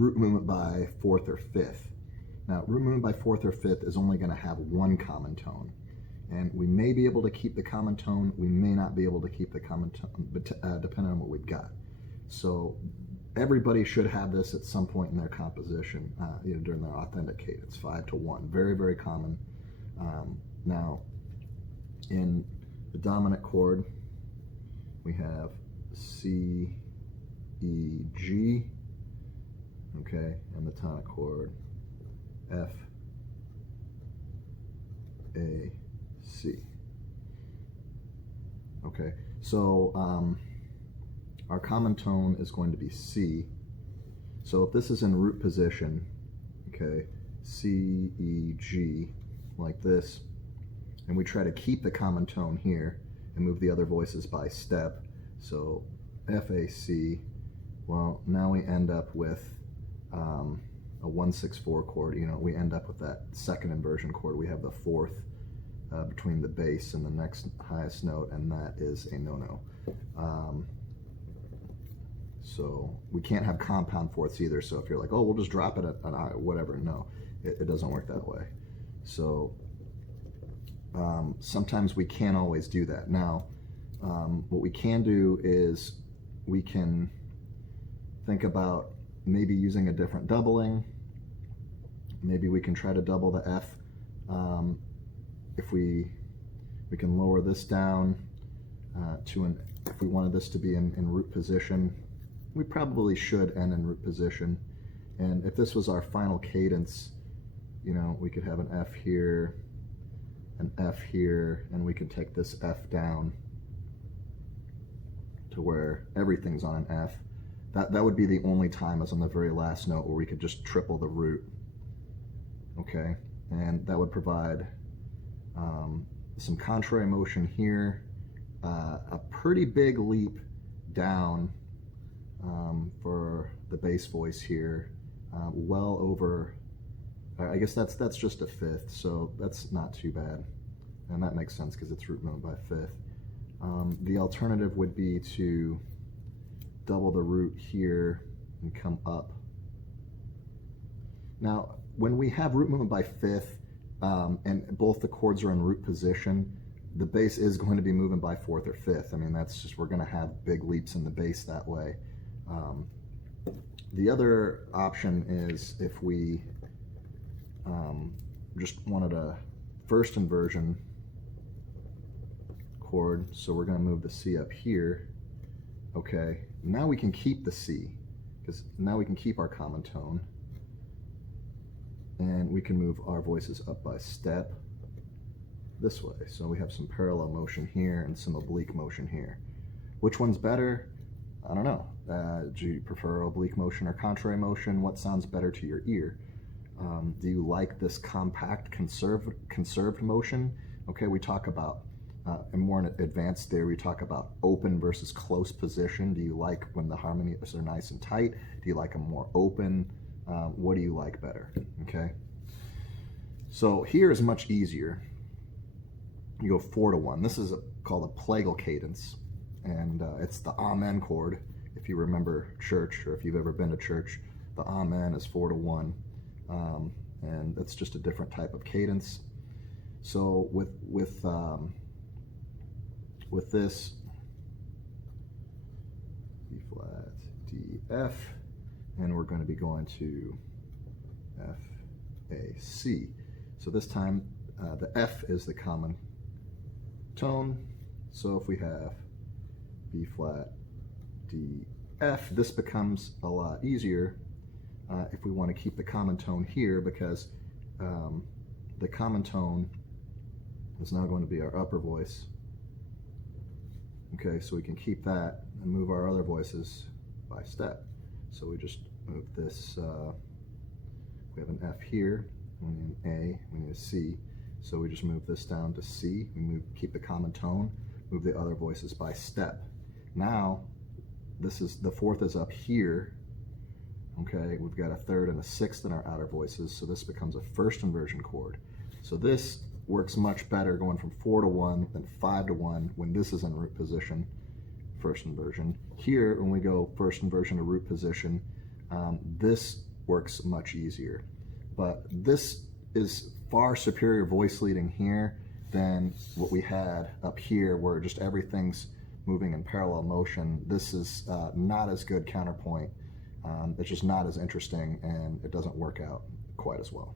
root movement by fourth or fifth. Now, root movement by fourth or fifth is only going to have one common tone. And we may be able to keep the common tone, we may not be able to keep the common tone, depending on what we've got. So everybody should have this at some point in their composition, during their authentic cadence, 5-1. Very, very common. Now, in the dominant chord, we have C, E, G, okay, and the tonic chord, F, A, C. Okay, so our common tone is going to be C. So if this is in root position, okay, C, E, G, like this, and we try to keep the common tone here and move the other voices by step, so F, A, C, well, now we end up with a 1-6-4 chord. We end up with that second inversion chord. We have the fourth between the bass and the next highest note, and that is a no-no. So we can't have compound fourths either. So if you're like, oh, we'll just drop it at an I, whatever, no, it doesn't work that way. So sometimes we can't always do that. Now, what we can do is we can think about maybe using a different doubling. Maybe we can try to double the F. If we can lower this down if we wanted this to be in root position, we probably should end in root position. And if this was our final cadence, we could have an F here, an F here, and we could take this F down to where everything's on an F. That would be the only time, as on the very last note, where we could just triple the root. Okay, and that would provide some contrary motion here, a pretty big leap down for the bass voice here, well over, I guess that's just a fifth, so that's not too bad, and that makes sense because it's root movement by fifth. The alternative would be to double the root here and come up. Now, when we have root movement by fifth, and both the chords are in root position, the bass is going to be moving by fourth or fifth. I mean, that's just, we're going to have big leaps in the bass that way. The other option is if we just wanted a first inversion chord, so we're going to move the C up here. Okay, now we can keep the C, because now we can keep our common tone, and we can move our voices up by step this way. So we have some parallel motion here and some oblique motion here. Which one's better? I don't know. Do you prefer oblique motion or contrary motion? What sounds better to your ear? Do you like this compact conserved motion? Okay, we talk about, in more advanced theory, we talk about open versus close position. Do you like when the harmonies are nice and tight? Do you like them more open? What do you like better? Okay, so here is much easier. You go 4-1. This is called a plagal cadence, and it's the Amen chord. If you remember church, or if you've ever been to church, the Amen is 4-1, and it's just a different type of cadence. So with this, E flat, D, F, and we're going to be going to F, A, C. So this time the F is the common tone. So if we have B flat, D, F, this becomes a lot easier if we want to keep the common tone here, because the common tone is now going to be our upper voice. Okay, so we can keep that and move our other voices by step. So we just move this, we have an F here, we need an A, we need a C. So we just move this down to C, we keep the common tone, move the other voices by step. Now, the fourth is up here, okay? We've got a third and a sixth in our outer voices, so this becomes a first inversion chord. So this works much better going from 4-1 than 5-1 when this is in root position, first inversion. Here, when we go first inversion to root position, this works much easier. But this is far superior voice leading here than what we had up here, where just everything's moving in parallel motion. This is not as good counterpoint. It's just not as interesting, and it doesn't work out quite as well.